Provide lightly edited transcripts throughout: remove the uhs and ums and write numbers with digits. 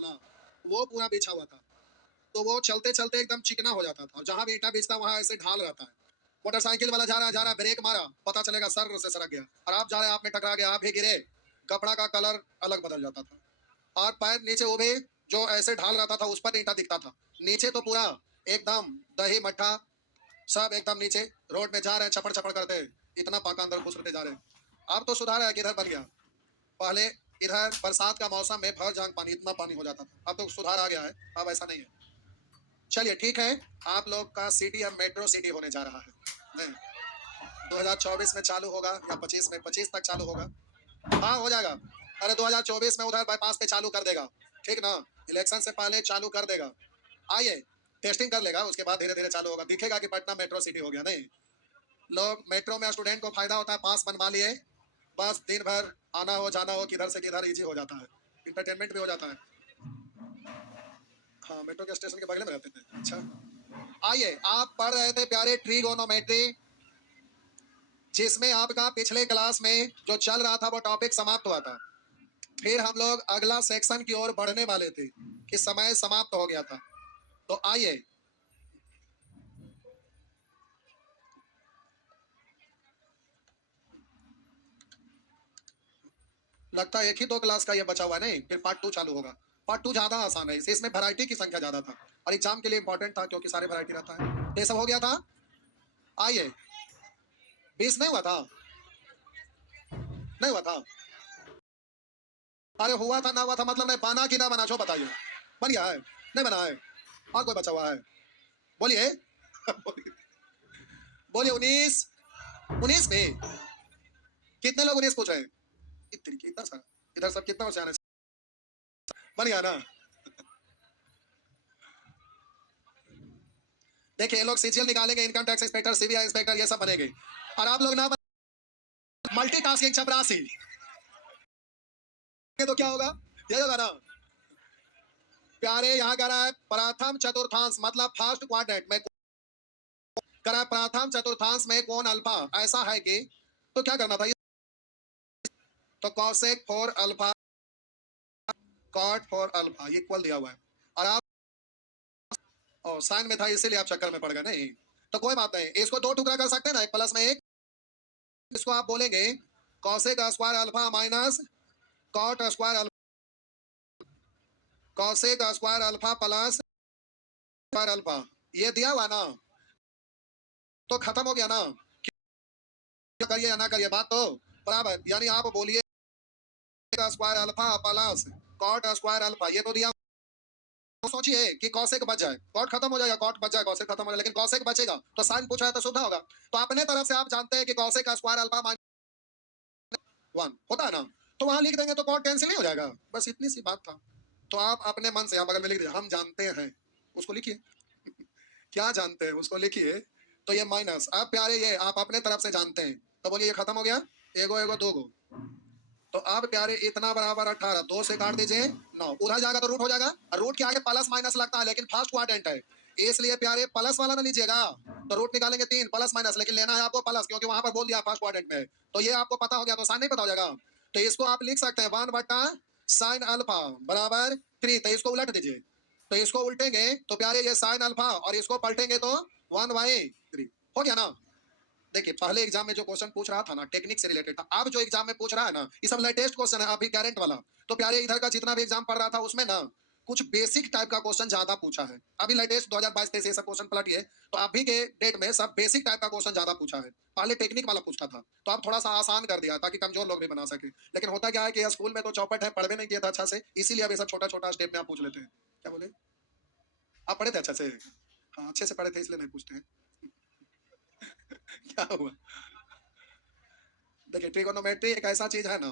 था ना, वो पूरा बिछा हुआ था, तो वो चलते चलते एकदम चिकना हो जाता था, और जहां भी ईंटा बिछता वहां ऐसे ढाल रहता है। मोटरसाइकिल वाला जा रहा, ब्रेक मारा, पता चलेगा सर से सरक गया, और आप जा रहे, आप में टकरा गया, आप भी गिरे, कपड़ा का कलर अलग बदल जाता था, और पैर नीचे वो भी जो ऐसे ढाल रहता था उस पर ईंटा दिखता था, नीचे तो पूरा एकदम दही मट्ठा सब एकदम नीचे। रोड में जा रहे हैं चपड़ चपड़ करते, इतना पाका अंदर घुस रहे जा रहे हैं। अब तो सुधार है कि इधर बन गया, पहले इधर बरसात का मौसम में भर जांग पानी, इतना पानी हो जाता था, अब तो सुधार आ गया है, अब ऐसा नहीं है। चलिए ठीक है, आप लोग का सिटी अब मेट्रो सिटी होने जा रहा है, नहीं 2024 में चालू होगा या 25 में, 25 तक चालू होगा, हाँ हो जाएगा। अरे 2024 में उधर बाईपास पे चालू कर देगा, ठीक ना, इलेक्शन से पहले चालू कर देगा। आइए टेस्टिंग कर लेगा, उसके बाद धीरे धीरे चालू होगा, दिखेगा कि पटना मेट्रो सिटी हो गया। नहीं, लोग मेट्रो में स्टूडेंट को फायदा होता है, पास बनवा लिए, बस दिन भर आना हो जाना हो किधर से किधर इजी हो जाता है, इंटरटेनमेंट भी हो जाता है। हाँ मेट्रो के स्टेशन के बगल में रहते थे। अच्छा आइए, आप पढ़ रहे थे प्यारे ट्रिगोनोमेट्री, जिसमें आपका पिछले क्लास में जो चल रहा था वो टॉपिक समाप्त हुआ था, फिर हम लोग अगला सेक्शन की ओर बढ़ने वाले थे कि समय समाप्त हो गया था। तो आइए, लगता है एक ही 2 क्लास का ये बचा हुआ है, नहीं फिर पार्ट 2 चालू होगा। पार्ट 2 ज्यादा आसान है, इसमें वैरायटी की संख्या ज्यादा था, और एग्जाम के लिए इंपॉर्टेंट था क्योंकि सारे वैरायटी रहता है। ये सब हो गया था। आइए, 20 नहीं हुआ था, नहीं हुआ था, अरे हुआ था ना हुआ था मतलब नहीं, बना कि ना बना, जो बताइए, बन गया है नहीं बना है, और कोई बचा हुआ है, बोलिए बोलिए। 19, 19 में कितने लोग 19 पूछ रहे हैं, इतना सारा, इधर सब कितना बचा है, बन गया ना। देखिए ये लोग सीजीएल निकालेंगे, income tax inspector, CBI inspector, ये सब बनेंगे, और आप लोग ना मल्टीटास्किंग चपरासी, तो क्या होगा, यही होगा ना प्यारे। यहाँ कह रहा है प्रथम चतुर्थांश मतलब फर्स्ट क्वाड्रेंट में, कह रहा है प्रथम चतुर्थांश में कोण अल्फा ऐसा है कि, तो क्या करना था, तो cosec 4 alpha cot 4 alpha equal दिया हुआ है, और आप और साइन में था इसीलिए आप चक्कर में पड़ गए। नहीं तो कोई बात नहीं, इसको 2 टुकड़ा कर सकते हैं ना, एक प्लस में एक, इसको आप बोलेंगे cosec square alpha minus cot square alpha, cosec square alpha plus square alpha, ये दिया हुआ ना, तो खत्म हो गया ना, करिए या ना करिए बात तो बराबर, यानी आप बोलिए square alpha plus cot square alpha, ये तो दिया। तो सोचिए कि कॉसेक बच जाए, कॉट खत्म हो जाएगा, कॉट बच जाए, कॉसेक खत्म हो जाए, लेकिन कॉसेक बचेगा तो साइन पूछा है तो सुविधा होगा, तो अपने तरफ से आप जानते हैं कि कॉसेक का स्क्वायर अल्फा माइनस 1 होता है ना, तो वहां लिख देंगे तो कॉट कैंसिल नहीं हो जाएगा, बस इतनी सी बात था। तो आप अपने मन से यहाँ बगल में लिख दिया, हम जानते हैं, उसको लिखिए क्या जानते हैं उसको लिखिए, तो ये माइनस, अब प्यारे ये आप अपने तरफ से जानते हैं, तो बोलिए ये खत्म हो गया, एगो एगो दो गो, तो अब प्यारे इतना बराबर 18, 2 से काट दीजिए 9, उधर जाएगा तो रूट हो जाएगा, और रूट के आगे प्लस माइनस लगता है, लेकिन फर्स्ट क्वाड्रेंट है इसलिए प्यारे प्लस वाला ना लीजिएगा, तो रूट निकालेंगे 3 प्लस माइनस, लेकिन लेना है आपको प्लस क्योंकि वहां पर बोल दिया फर्स्ट क्वाड्रेंट में, तो ये आपको पता हो गया, तो साइन नहीं पता हो जाएगा, तो इसको आप लिख सकते हैं 1 बटा साइन अल्फा बराबर 3, तो इसको उलट दीजिए, तो इसको उल्टेंगे तो प्यारे ये साइन अल्फा, और इसको पलटेंगे तो 1/3 हो गया ना। देखिए पहले एग्जाम में जो क्वेश्चन पूछ रहा था ना टेक्निक से रिलेटेड था, अब जो एग्जाम में पूछ रहा है ना ये सब लेटेस्ट क्वेश्चन है अभी करंट वाला, तो प्यारे इधर का जितना भी एग्जाम पढ़ रहा था उसमें ना कुछ बेसिक टाइप का क्वेश्चन ज्यादा पूछा है, अभी लेटेस्ट 2022-23 ये सब क्वेश्चन पलटिए तो अभी के डेट में सब बेसिक टाइप का क्वेश्चन ज्यादा पूछा है, पहले टेक्निक वाला पूछता था, तो अब थोड़ा सा आसान कर दिया ताकि कमजोर लोग भी बना सके, लेकिन होता क्या है कि स्कूल में तो चौपट है, पढ़वे नहीं किया था अच्छा से, इसीलिए अब ये सब छोटा छोटा स्टेप में आप पूछ लेते हैं। क्या बोले, आप पढ़े थे अच्छा से, हाँ अच्छे से पढ़े थे इसलिए नहीं पूछते हैं क्या हुआ, देखिए ट्रिगोनोमेट्री एक ऐसा चीज है ना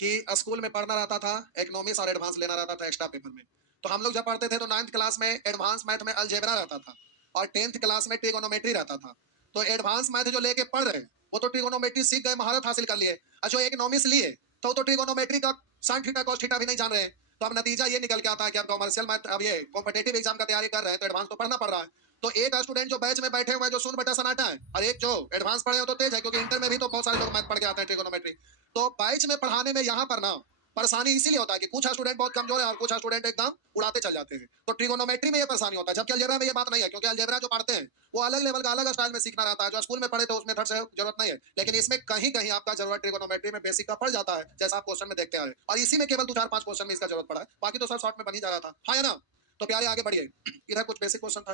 कि स्कूल में पढ़ना रहता था, इकोनॉमिक्स और एडवांस लेना रहता था एक्स्ट्रा पेपर में, तो हम लोग जब पढ़ते थे तो 9th क्लास में एडवांस मैथ में अलजेब्रा रहता था, और 10th क्लास में ट्रिगोनोमेट्री रहता था, तो एडवांस मैथ जो लेके पढ़ रहे वो तो ट्रिगोनोमेट्री सीख गए, महारत हासिल कर लिए, और जो इकोनॉमिक्स लिए तो ट्रिगोनोमेट्री का साइन थीटा कॉस थीटा भी नहीं जान रहे हैं, तो अब नतीजा ये निकल के आता है कि अब कॉमर्शियल मैथ, अब ये कॉम्पिटेटिव एग्जाम का तैयारी कर रहे हैं तो एडवांस तो पढ़ना पड़ रहा है, तो एक स्टूडेंट जो बैच में बैठे हुए हैं जो शून्य बटा सन्नाटा है, और एक जो एडवांस पढ़े हो तो तेज है, क्योंकि इंटर में भी तो बहुत सारे लोग मैथ पढ़ के आते हैं ट्रिगोनोमेट्री, तो बैच में पढ़ाने में यहाँ पर ना परेशानी इसीलिए होता है कि कुछ स्टूडेंट बहुत कमजोर है और कुछ स्टूडेंट एकदम उड़ाते चल जाते हैं। तो ट्रिगोनोमेट्री में ये परेशानी होता है, जबकि अलजेब्रा में ये बात नहीं है, क्योंकि अलजेब्रा जो पढ़ते हैं वो अलग लेवल का अलग स्टाइल में सीखना रहता है। जो स्कूल में पढ़े तो उसमें से जरूरत नहीं है, लेकिन इसमें कहीं कहीं आपका जरूरत ट्रिगोनोमेट्री में बेसिक का पड़ जाता है, जैसा आप क्वेश्चन में देखते आ रहे हैं। और इसी में केवल 2 4 5 क्वेश्चन में इसका जरूरत पड़ा है, बाकी तो सब शॉर्ट में बन ही जा रहा था। हाँ है ना? तो प्यारे आगे बढ़िए, इधर कुछ बेसिक क्वेश्चन था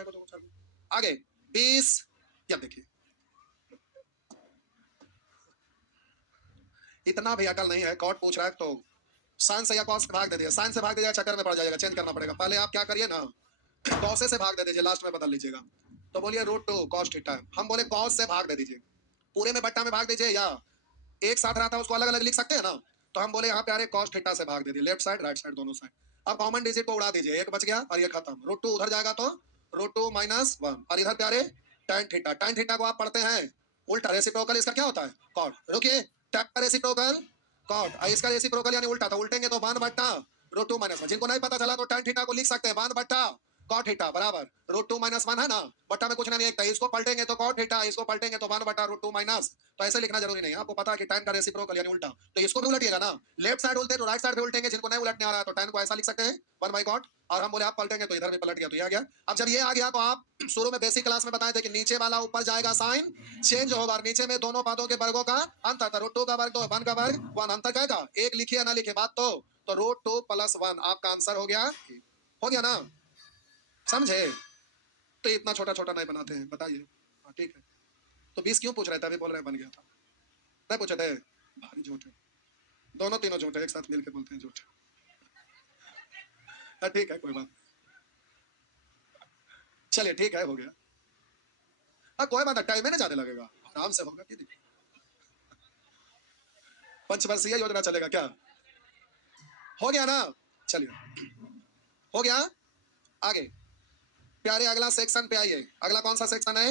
आगे 20। अब देखिए, इतना भी अकल नहीं है, कॉट पूछ रहा है तो साइन से या कॉस भाग दे दिया, साइन से भाग दे दिया चक्कर में पड़ जाएगा, चेंज करना पड़ेगा। पहले आप क्या करिए ना, कॉस से भाग दे दीजिए, लास्ट में बदल लीजिएगा। तो बोलिए रूट टू कॉस थीटा, हम बोले कॉस से भाग दे दीजिए, पूरे में बट्टा में भाग दीजिए, या एक साथ रहता है उसको अलग अलग लिख सकते हैं ना। तो हम बोले यहाँ पे आ रहे कॉस थीटा से भाग दे दिए, लेफ्ट साइड राइट साइड दोनों साइड। अब कॉमन डिजिट को उड़ा दीजिए, एक बच गया और ये खत्म, रूट टू उधर जाएगा तो रूट टू माइनस वन, और इधर प्यारे tan थीटा। tan थीटा को आप पढ़ते हैं उल्टा, रेसिप्रोकल इसका क्या होता है कॉट। रुकिए, tan का रेसिप्रोकल कॉट, इसका रेसिप्रोकल यानी उल्टा, तो उल्टेंगे तो वन बट्टा रूट टू माइनस वन। जिनको नहीं पता चला तो tan थीटा को लिख सकते हैं वन बट्टा कॉट थीटा बराबर रूट टू माइनस वन, है ना। बट्टा में कुछ नहीं एक था, इसको पलटेंगे तो कॉट थीटा, इसको पलटेंगे तो वन बटा रूट टू माइनस। तो ऐसे लिखना जरूरी नहीं है, आपको पता है कि tan का रेसिप्रोकल यानी उल्टा, तो इसको भी उलटिएगा ना, लेफ्ट साइड उल्टे तो राइट साइड भी उल्टेंगे। जिनको नहीं उलटने आ रहा है तो tan को ऐसा लिख सकते हैं वन बाई कॉट, और हम बोले आप पलटेंगे तो इधर भी पलट गया, तो ये आ गया। अब जब ये आ गया तो आप शुरू में बेसिक क्लास में बताए थे कि नीचे वाला ऊपर जाएगा, साइन चेंज होगा, और नीचे में दोनों पदों के वर्गों का अंतर था, रूट टू का वर्ग तो वन का वर्ग वन, अंतर क्या था एक, लिखिए ना लिखिए बात तो रूट टू प्लस वन आपका आंसर हो गया ना, समझे। तो इतना छोटा छोटा नहीं बनाते हैं, बताइए। हाँ ठीक है, तो 20 क्यों पूछ रहे थे, अभी बोल रहे हैं बन गया था, नहीं पूछे थे। भारी झूठ है, दोनों तीनों झूठ है, एक साथ मिलकर बोलते हैं झूठ। ठीक है कोई बात, चलिए ठीक है हो गया। हाँ कोई बात, टाइम में ना ज्यादा लगेगा, आराम से होगा। पंचवर्षीय योजना चलेगा क्या, हो गया ना, चलिए हो गया। आगे प्यारे अगला सेक्शन पे आइए, अगला कौन सा सेक्शन है।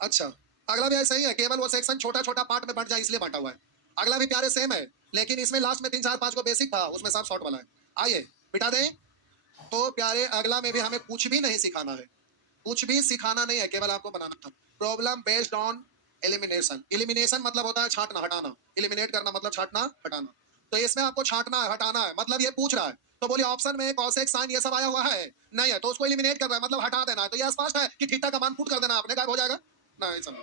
अच्छा, अगला भी ऐसा ही है, केवल वो सेक्शन छोटा छोटा पार्ट में बंट जाए इसलिए बांटा हुआ है। अगला भी प्यारे सेम है, लेकिन इसमें लास्ट में 3 4 5 को बेसिक था, उसमें सब शॉर्ट वाला है। आइए बिठा दें। तो प्यारे अगला में भी हमें कुछ भी नहीं सिखाना है, कुछ भी सिखाना नहीं है, केवल आपको बनाना था। Problem based on elimination. Elimination मतलब होता है छांटना हटाना, एलिमिनेट करना मतलब छांटना हटाना। तो इसमें आपको छांटना है हटाना है, मतलब ये पूछ रहा है तो बोलिए ऑप्शन में कॉसेक साइन ये सब आया हुआ है नहीं है, तो उसको एलिमिनेट करना है मतलब हटा देना है। तो ये स्पष्ट है कि थीटा का मान पुट कर देना, आपने गायब हो जाएगा। नहीं समझ,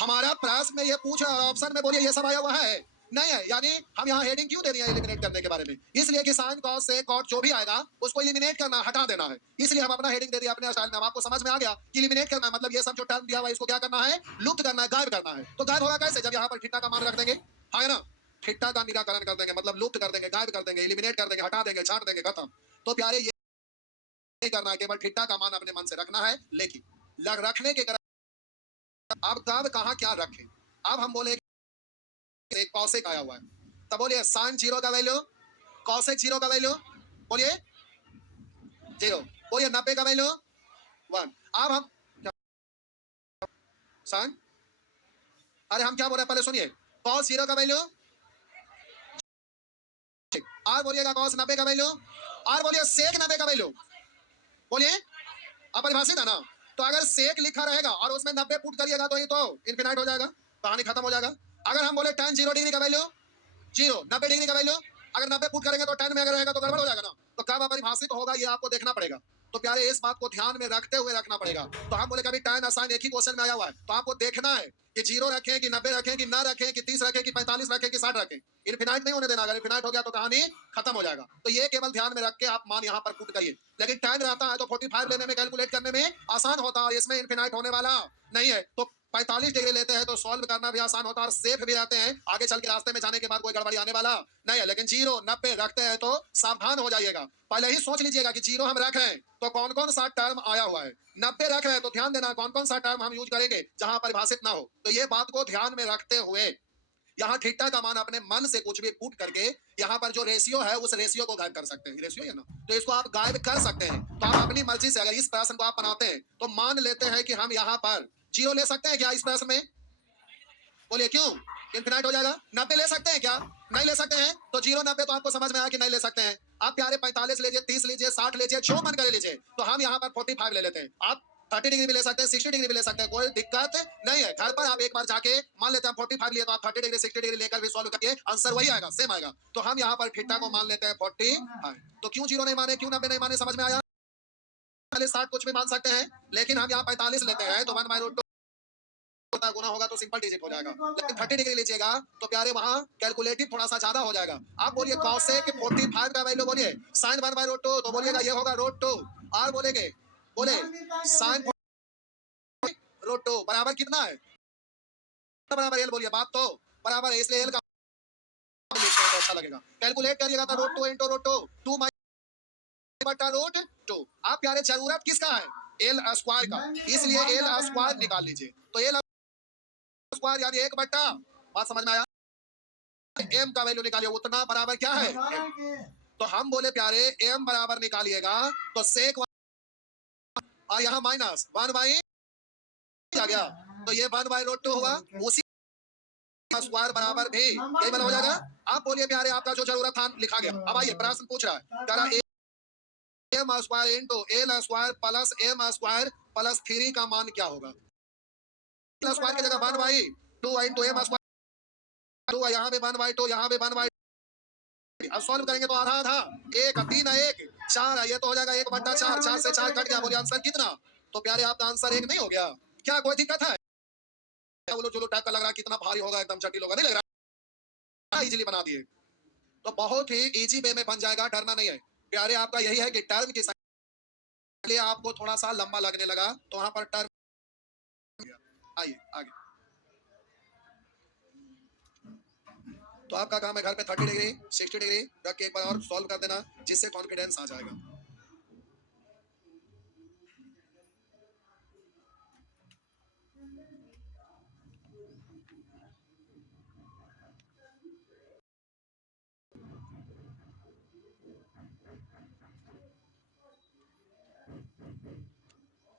हमारा प्रश्न में ये पूछ रहा है और ऑप्शन में बोलिए ये सब आया हुआ है नहीं है, यानी हम यहाँ हेडिंग क्यों दे दिए एलिमिनेट करने के बारे में, इसलिए कि साइन कॉस से कॉट जो भी आएगा उसको एलिमिनेट करना हटा देना है, इसलिए हम अपना हेडिंग दे दिया अपने स्टाइल में। अब आपको समझ में आ गया कि एलिमिनेट करना है मतलब ये सब जो टर्म दिया हुआ है इसको क्या करना है, लुप्त करना है, गायब करना है। तो गायब होगा कैसे, जब यहाँ पर थीटा का मान रख देंगे, है ना, थीटा का निराकरण कर देंगे मतलब लुप्त कर देंगे, गायब कर देंगे, एलिमिनेट कर देंगे, हटा देंगे, छांट देंगे, खत्म। तो प्यारे ये नहीं करना है, केवल थीटा का मान अपने मन से रखना है, लेकिन रखने के अब कब कहाँ क्या रखें। अब हम बोले एक कॉसेक आया हुआ है, तब बोलिए साइन जीरो का वैल्यू, कॉसेक जीरो का वैल्यू बोलिए जीरो, बोलिए 90 का वैल्यू वन। अब हम साइन, अरे हम क्या बोल रहे हैं पहले सुनिए, कॉस जीरो का वैल्यू, और बोलिएगा कॉस 90 का वैल्यू, और बोलिए सेक 90 का वैल्यू, बोलिए अपरिभाषित है ना। तो अगर सेक लिखा रहेगा और उसमें 90 पुट करिएगा तो ये तो इनफिनाइट हो जाएगा, कहानी खत्म हो जाएगा। अगर हम बोले tan 0 डिग्री का वैल्यू जीरो, 90 डिग्री का वैल्यू अगर 90 पुट करेंगे तो tan में अगर रहेगा तो गड़बड़ हो जाएगा ना, तो कब अपरिभाषित होगा ये आपको देखना पड़ेगा। तो प्यारे इस बात को ध्यान में रखते हुए रखना पड़ेगा। तो हम बोले कभी tan आसान एक ही क्वेश्चन में आया हुआ है, तो आपको देखना है कि जीरो रखें कि 90 रखें कि ना रखें कि 30 रखें कि 45 रखें कि 60 रखें, इनफिनाइट नहीं होने देना। अगर इनफिनाइट हो गया तो कहानी खत्म हो जाएगा। तो ये केवल ध्यान में रख के आप मान यहाँ पर पुट करिए, लेकिन tan रहता है तो 45 लेने में कैलकुलेट करने में आसान होता है, और इसमें इनफिनाइट होने वाला नहीं है। तो 45 डिग्री लेते हैं तो सॉल्व करना भी आसान होता है और सेफ भी रहते हैं, आगे चल के रास्ते में जाने के बाद कोई गड़बड़ी आने वाला नहीं है। लेकिन जीरो 90 रखते हैं तो सावधान हो जाइएगा, पहले ही सोच लीजिएगा कि जीरो हम रख रहे हैं तो कौन कौन सा टर्म आया हुआ है, 90 रख रहे हैं तो ध्यान देना कौन कौन सा टर्म हम यूज करेंगे जहां परिभाषित ना हो। तो ये बात को ध्यान में रखते हुए यहाँ थीटा का मान अपने मन से कुछ भी पुट करके यहाँ पर जो रेशियो है उस रेशियो को गायब कर सकते हैं, रेशियो है ना, तो इसको आप गायब कर सकते हैं। तो आप अपनी मर्जी से अगर इस प्रश्न को आप बनाते हैं तो मान लेते हैं कि हम यहाँ पर जीरो ले सकते हैं क्या इस प्रश्न में, बोलिए क्यों, इनफिनाइट हो जाएगा। 90 ले सकते हैं क्या, नहीं ले सकते हैं, तो जीरो 90 तो आपको समझ में आया कि नहीं ले सकते हैं। आप प्यारे 45 लीजिए, 30 लीजिए, 60 लीजिए, जो मन करे लीजिए, तो हम यहाँ पर 45 ले लेते हैं। आप 30 डिग्री भी ले सकते हैं, 60 डिग्री भी ले सकते हैं, कोई दिक्कत नहीं है। घर पर आप एक बार जाके मान लेते हैं 45 लिए, तो आप 30 डिग्री 60 डिग्री लेकर भी सॉल्व करिए, आंसर वही आएगा, सेम आएगा। तो हम यहाँ पर थीटा को मान लेते हैं 45। तो क्यों 0 नहीं माने, क्यों 90 नहीं माने, समझ में आया? 60 कुछ भी मान सकते हैं, लेकिन हम यहाँ 45 लेते हैं, तो 1/√2 गुना होगा तो सिंपल डिजिट हो जाएगा। लेकिन 30 डिग्री लीजिएगा तो प्यारे वहां कैलकुलेटिव थोड़ा सा ज्यादा हो जाएगा। आप बोलिए कॉसेक 45 का वैल्यू बोलिए साइन 1/√2, तो बोलिएगा ये होगा √2। और बोलेंगे बोले साइन √2 बराबर कितना है, बराबर एल बोलिए, बात तो बराबर है, इसलिए एल का लिखते हैं तो अच्छा लगेगा। कैलकुलेट करिएगा तो √2 इंटू √2 2 बटा √2। आप प्यारे जरूरत किसका है, एल स्क्वायर का, इसलिए एल स्क्वायर निकाल लीजिए। तो एल स्क्वायर यानी 1 बटा, बात समझ में आया? एम का वैल्यू निकालिए, उतना बराबर क्या है M। तो हम बोले प्यारे एम बराबर निकालिएगा तो सेक और यहाँ माइनस 1/, आ गया तो ये 1/√2 हुआ, उसी स्क्वायर बराबर भी यही वाला हो जाएगा। आप बोलिए प्यारे आपका जो जरूरत था लिखा गया। अब आइए प्रश्न पूछ रहा है, कह रहा m square into l square plus m square plus 3 का मान क्या होगा। एल स्क्वायर की जगह 1/2 इंटू एम स्क्वायर 2, यहाँ पे 1/2, यहाँ पे 1/2। अब सॉल्व करेंगे तो आधा आधा, 1 3 1 4 है, ये तो हो जाएगा 1 बटा 4, 4 से 4 कट गया, बोलिए आंसर कितना। तो प्यारे आपका आंसर 1 नहीं हो गया, क्या कोई दिक्कत है? बोलो चलो टाइप का लग रहा है, कितना भारी होगा, एकदम जटिल होगा, नहीं लग रहा, इजीली बना दिए। तो बहुत ही इजी वे में बन जाएगा, डरना नहीं है प्यारे। आपका यही है कि टर्म के लिए आपको थोड़ा सा लंबा लगने लगा, तो वहां पर टर्म। आइए आगे। तो आपका काम है घर पे 30 डिग्री 60 डिग्री रख के एक बार और सॉल्व कर देना, जिससे कॉन्फिडेंस आ जाएगा।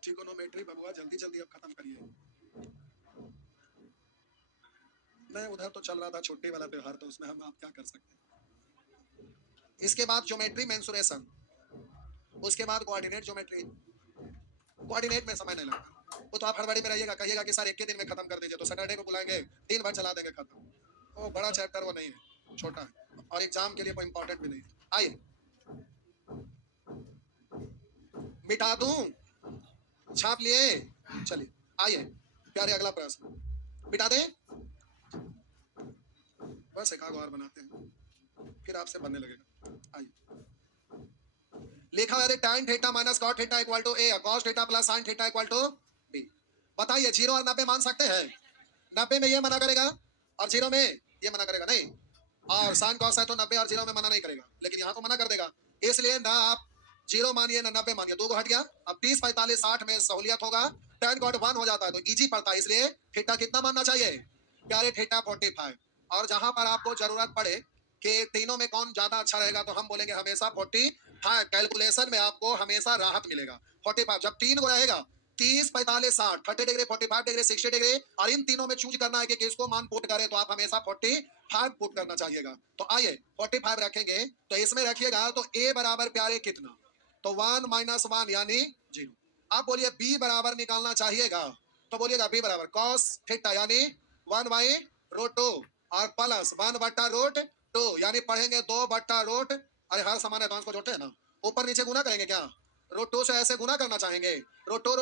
ट्रिगोनोमेट्री बबुआ जल्दी जल्दी अब खत्म करिए। मैं उधर तो चल रहा था छुट्टी वाला त्योहार, तो उसमें हम आप क्या कर सकते हैं। इसके बाद ज्योमेट्री मेंसुरेशन, उसके बाद कोऑर्डिनेट ज्योमेट्री। कोऑर्डिनेट में समय नहीं लगता, वो तो आप हड़बड़ी में रहिएगा, कहिएगा कि सर एक के दिन में खत्म कर दीजिए, तो सैटरडे को बुलाएंगे, 3 बार चला देंगे खत्म। वो बड़ा चैप्टर वो नहीं है, छोटा है, और एग्जाम के लिए कोई इंपॉर्टेंट भी नहीं है। आइए मिटा दूं, छाप लिए, चलिए आइए प्यारे अगला प्रश्न मिटा दें, बस एक और बनाते हैं फिर आपसे बनने लगेगा। आइए लिखा है tan theta minus cot theta equal to a, cos theta plus sin theta equal to b। बताइए 0 और 90 मान सकते हैं? 90 में ये मना करेगा और 0 में ये मना करेगा नहीं, और sin cos है तो 90 और 0 में मना नहीं करेगा, लेकिन यहाँ तो मना कर देगा, इसलिए ना आप 0 मानिए ना 90 मानिए, 2 को हट गया। अब 30 45 60 में सहूलियत होगा, tan cot 1 हो जाता है तो इजी पड़ता है, इसलिए थीटा कितना मानना चाहिए प्यारे, थीटा 45। और जहां पर आपको जरूरत पड़े कि तीनों में कौन ज्यादा अच्छा रहेगा, तो हम बोलेंगे हमेशा 45। कैलकुलेशन में आपको हमेशा राहत मिलेगा 45। जब 3 को रहेगा 30 45 60 30 डिग्री 45 डिग्री 60 डिग्री, और इन तीनों में चूज करना है कि किसको मान पुट करें, तो आप हमेशा 45 पुट करना चाहिएगा। तो आइए 45 रखेंगे, तो इसमें रखिएगा तो a बराबर प्यारे कितना, तो 1 माइनस 1 यानी 0। आप बोलिए b बराबर निकालना चाहिएगा, तो बोलिएगा b बराबर cos थीटा यानी 1/√2 और प्लस 1/√2 यानी पढ़ेंगे 2/√, अरे हर समान है तो इसको जोड़ते हैं ना, ऊपर नीचे गुना करेंगे क्या, √2 से ऐसे गुना करना चाहेंगे, √2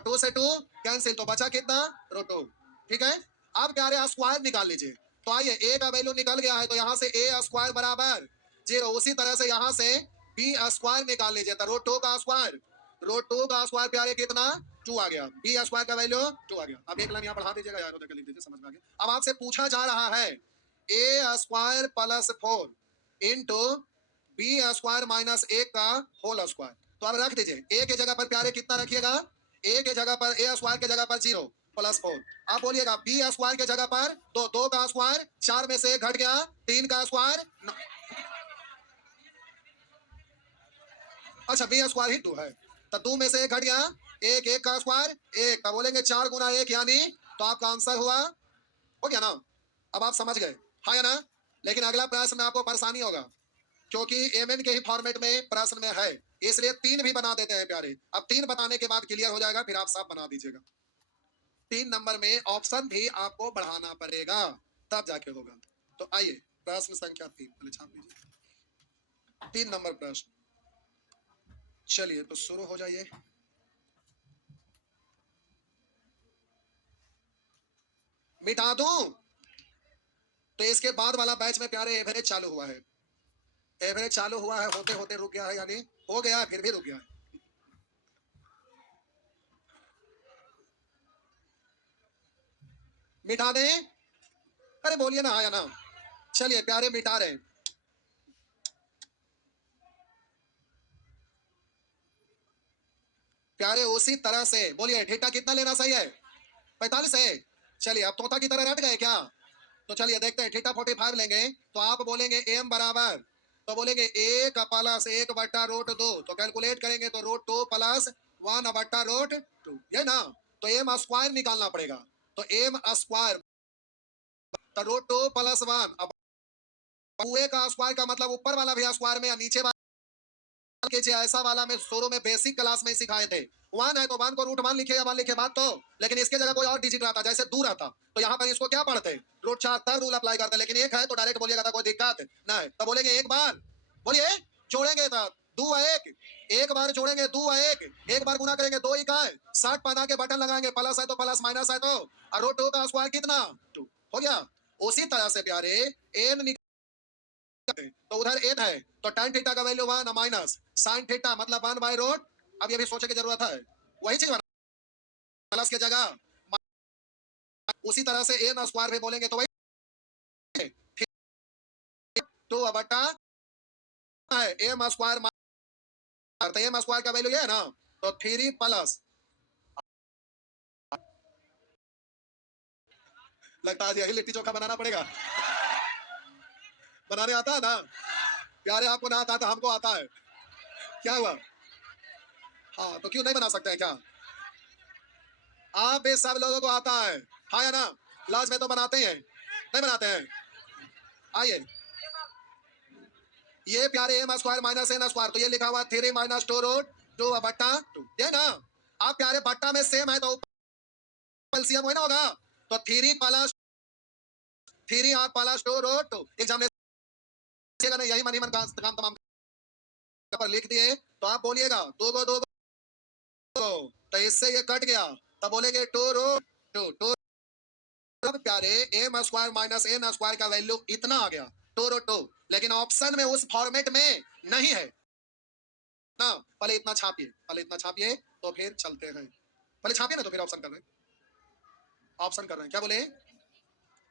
2 से 2 कैंसिल, तो बचा कितना √2। ठीक है, अब प्यारे स्क्वायर निकाल लीजिए। तो आइए a का वैल्यू निकल गया है, तो यहाँ से a स्क्वायर बराबर 0, उसी तरह से यहाँ से b स्क्वायर निकाल लीजिए, तो √2 का स्क्वायर, √2 का स्क्वायर प्यारे कितना 2 आ गया, b स्क्वायर का वैल्यू 2 आ गया। अब एक लाइन यहाँ बढ़ा दीजिएगा यार, उधर लिख दीजिए, समझ में आ गया। अब आपसे पूछा जा रहा है a square plus 4 into b square minus 1 का होल स्क्वायर, तो अब रख दीजिए a के जगह पर प्यारे कितना रखिएगा, a के जगह पर a स्क्वायर के जगह पर 0 प्लस 4। आप बोलिएगा b स्क्वायर के जगह पर तो 2 का स्क्वायर 4 में से 1 घट गया, 3 का स्क्वायर, अच्छा b स्क्वायर ही 2 है, तो 2 में से 1 घट गया, 1 1 का स्क्वायर 1 का, बोलेंगे 4 गुना 1 यानी, तो आपका आंसर हुआ, हो गया ना। अब आप समझ गए हाँ या ना, लेकिन अगला प्रश्न में आपको परेशानी होगा, क्योंकि एम एन के ही फॉर्मेट में प्रश्न में है, इसलिए 3 भी बना देते हैं प्यारे। अब 3 बताने के बाद क्लियर हो जाएगा, फिर आप साफ बना दीजिएगा। 3 नंबर में ऑप्शन भी आपको बढ़ाना पड़ेगा, तब जाके होगा। तो आइए प्रश्न संख्या 3 पहले छाप लीजिए। 3 नंबर प्रश्न, चलिए तो शुरू हो जाइए। मिटा दूं तो इसके बाद वाला बैच में प्यारे एवरेज चालू हुआ है, एवरेज चालू हुआ है, होते होते रुक गया है, यानी हो गया है, फिर भी रुक गया है। मिटा दें? अरे बोलिए ना, आया ना। चलिए प्यारे मिटा रहे हैं। प्यारे उसी तरह से बोलिए, थीटा कितना लेना सही है? 45 है। चलिए अब तोता की तरह रट गए क्या? तो चलिए देखते हैं, थीटा 45 लेंगे तो आप बोलेंगे एम बराबर, तो बोलेंगे 1 प्लस 1 बट्टा रूट 2, तो कैलकुलेट करेंगे तो रूट 2 प्लस 1 बट्टा रूट 2, ये ना। तो एम स्क्वायर निकालना पड़ेगा, तो एम स्क्वायर तो रूट 2 प्लस 1। अब कुएं का स्क्वायर का मतलब ऊपर वाला भी स्क्वायर में या नीचे वाला के जे ऐसा वाला में शुरू में बेसिक क्लास में सिखाए थे। 1 है तो 1 को रूट 1 लिखे या 1 लिखे बात तो, लेकिन इसके जगह कोई और डिजिट रहता, जैसे 2 रहता, तो यहाँ पर इसको क्या पढ़ते? रूट 4 तब रूल अप्लाई करते, लेकिन 1 है तो डायरेक्ट बोलिएगा था कोई दिक्कत नहीं, तो बोलेंगे एक बार, बोलिए जोड़ेंगे तो 2 1, एक बार जोड़ेंगे 2 1, एक बार गुना करेंगे 2 इकाई 60 बना के बटन लगाएंगे, प्लस है तो प्लस, माइनस है तो, और रूट 2 का स्क्वायर कितना 2 हो गया। उसी तरह से प्यारे एन तो उधर एन है तो tan थीटा का वैल्यू 1 माइनस sin थीटा मतलब 1 बाय रूट। अब ये भी सोचने की जरूरत है, वही चीज प्लस के जगह। उसी तरह से एन स्क्वायर भी बोलेंगे तो वही 2 बटा है एम स्क्वायर, तो एम स्क्वायर का वैल्यू ये है ना, तो 3 प्लस, लगता है यही लिट्टी चोखा बनाना पड़ेगा। बनाने आता है ना प्यारे? आपको ना आता तो हमको आता है, क्या हुआ? हाँ तो क्यों नहीं बना सकते हैं क्या? आप भी सब लोगों को आता है, हाँ या ना? लास्ट में तो बनाते ही हैं, नहीं बनाते हैं? आइए ये प्यारे m square minus n square, तो ये लिखा हुआ 3 माइनस 2 रूट 2 बट्टा 2, ये ना। आप प्यारे बट्टा में सेम है तो एलसीएम होना होगा, तो 3 प्लस 3 और प्लस 2 रूट 2। एग्जामिनेशन ने यही मनी मन काम तमाम पर लिख दिए, तो आप बोलिएगा 2 को 2 तो इससे ये कट गया, तब बोलेंगे 2 रूट 2 2। अब प्यारे m square minus n square का वैल्यू इतना आ गया 2 रूट 2, लेकिन ऑप्शन में उस फॉर्मेट में नहीं है ना। पहले इतना छापिए, पहले इतना छापिए तो फिर चलते हैं। पहले छापिए ना तो फिर ऑप्शन कर रहे हैं, ऑप्शन कर रहे हैं, क्या बोले?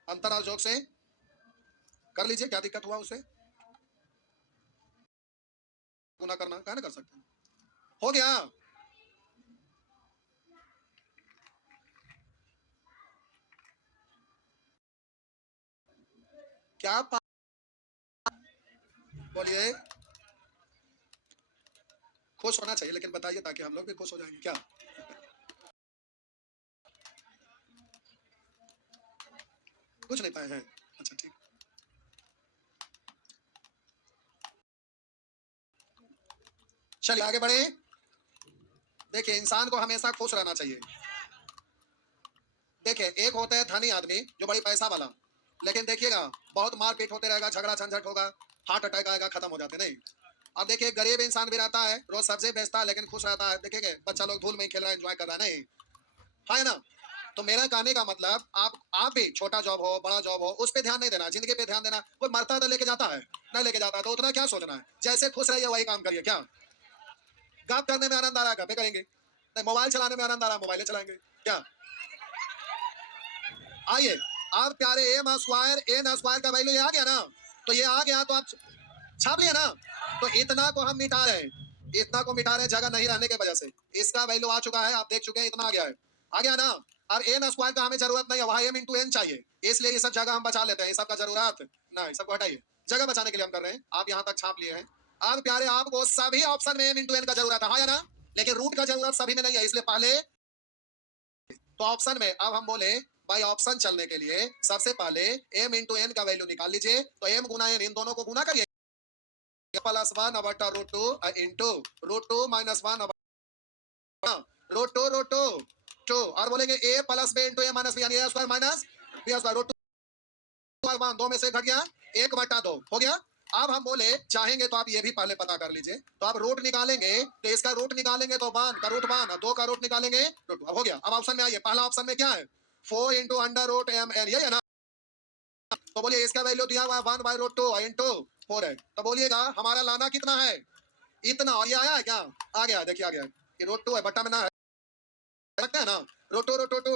अंतराल जोक से कर लीजिए, क्या दिक्कत हुआ उसे? गुना करना क्या ना कर सकते हैं, हो गया। क्या बोलिए? खुश होना चाहिए, लेकिन बताइए ताकि हम लोग भी खुश हो जाएंगे क्या? कुछ नहीं पाए हैं, अच्छा ठीक। चलिए आगे बढ़े। देखिए इंसान को हमेशा खुश रहना चाहिए। देखिए एक होता है धनी आदमी जो बड़ी पैसा वाला, लेकिन देखिएगा बहुत मारपीट होते रहेगा, झगड़ा झंझट होगा, हार्ट अटैक आएगा, खत्म हो जाते नहीं। अब देखिए गरीब इंसान भी रहता है, रोज सब्जी बेचता है, लेकिन खुश रहता है, देखिए बच्चा लोग धूल में खेल रहा है, एंजॉय कर रहा है नहीं, है ना? तो मेरा कहने का मतलब आप भी छोटा जॉब हो बड़ा जॉब हो उस पर ध्यान नहीं देना, जिंदगी पे ध्यान देना। कोई मरता है तो लेके जाता है, नहीं लेके जाता है तो उतना क्या सोचना है, जैसे खुश रहिए वही काम करिए। क्या गप करने में आनंद आ रहा है गपे करेंगे, नहीं मोबाइल चलाने में आनंद आ रहा है मोबाइल चलाएंगे क्या? आइए आप प्यारे एम स्क्वायर एन स्क्वायर का वैल्यू ये आ गया ना, तो ये आ गया तो आप छाप लिया ना। तो इतना को हम मिटा रहे हैं, इतना को मिटा रहे हैं जगह नहीं रहने की वजह से, इसका वैल्यू आ चुका है, आप देख चुके हैं, इतना आ गया है, आ गया ना। और एन स्क्वायर का हमें जरूरत नहीं है, वहां एम इंटू एन चाहिए, इसलिए ये सब जगह हम बचा लेते हैं, सबका जरूरत नहीं, सबको हटाइए, जगह बचाने के लिए हम कर रहे हैं। आप यहाँ तक छाप लिए हैं। अब प्यारे आपको सभी ऑप्शन में एम इंटू एन का जरूरत है, हाँ या ना? लेकिन रूट का जरूरत सभी में नहीं है, इसलिए पहले तो ऑप्शन में अब हम बोले भाई ऑप्शन चलने के लिए सबसे पहले एम इंटू एन का वैल्यू निकाल लीजिए, तो एम गुना एन इन दोनों को गुना करिए। प्लस 1 बटा root 2 into root 2 minus 1 root 2 2 और बोलेंगे A plus B into A minus B यानी A square minus B square root 2 दो में से घट गया 1 बटा 2 हो गया। अब हम बोले चाहेंगे तो आप ये भी पहले पता कर लीजिए, तो आप रूट निकालेंगे तो इसका रूट निकालेंगे तो 1 का रूट 1 2 का रूट निकालेंगे रूट 2 हो गया। अब ऑप्शन में आइए, पहला ऑप्शन में क्या है 4 into under root m n ये है ना, तो बोलिए इसका वैल्यू दिया हुआ है 1 बाई रूट 2 इंटू 4 है, तो बोलिएगा हमारा लाना कितना है इतना, और ये आया है क्या आ गया, देखिए आ गया ये रूट 2 है बट्टा में ना है सकते हैं ना, रूट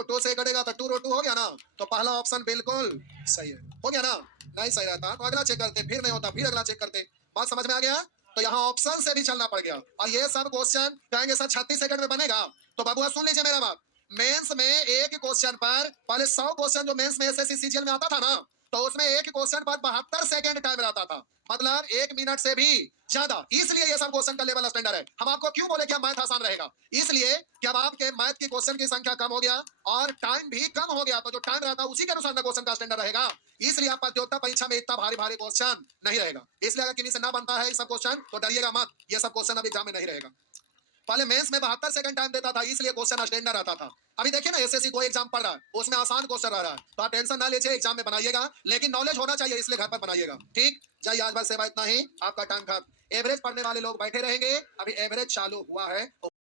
2 से कटेगा तो 2 रूट 2 हो गया ना, तो पहला ऑप्शन बिल्कुल सही है हो गया ना। नहीं सही रहता तो अगला चेक करते, फिर नहीं होता फिर अगला चेक करते। बात समझ में आ गया, तो यहाँ ऑप्शन से भी चलना पड़ गया। और ये सब क्वेश्चन कहेंगे सर 36 सेकंड में बनेगा, तो बाबूआ सुन लीजिए मेरा बात, मेंस में एक क्वेश्चन पर पहले 100 क्वेश्चन जो मेंस में एसएससी सीजीएल में आता था ना, तो उसमें एक क्वेश्चन पर 72 सेकंड टाइम रहता था, मतलब 1 मिनट से भी ज्यादा। इसलिए ये सब क्वेश्चन का लेवल स्टैंडर्ड है। हम आपको क्यों बोले कि अब मैथ आसान रहेगा, इसलिए कि अब आपके मैथ की क्वेश्चन की संख्या कम हो गया और टाइम भी कम हो गया, तो जो टाइम रहता है उसी के अनुसार ना क्वेश्चन का स्टैंडर्ड रहेगा। इसलिए आप प्रतियोगिता परीक्षा में इतना भारी भारी क्वेश्चन नहीं रहेगा। इसलिए अगर किसी से ना बनता है सब क्वेश्चन तो डरिएगा मत, ये सब क्वेश्चन अब एग्जाम में नहीं रहेगा। पहले मेंस में 72 सेकंड टाइम देता था, इसलिए क्वेश्चन स्टैंडर्ड रहता था। अभी देखिए ना एसएससी कोई एग्जाम पढ़ रहा है उसमें आसान क्वेश्चन रह रहा है, तो आप टेंशन ना लीजिए, एग्जाम में बनाइएगा, लेकिन नॉलेज होना चाहिए इसलिए घर पर बनाइएगा। ठीक, जाइए आज बस सेवा इतना ही, आपका टाइम खत्म। एवरेज पढ़ने वाले लोग बैठे रहेंगे, अभी एवरेज चालू हुआ है।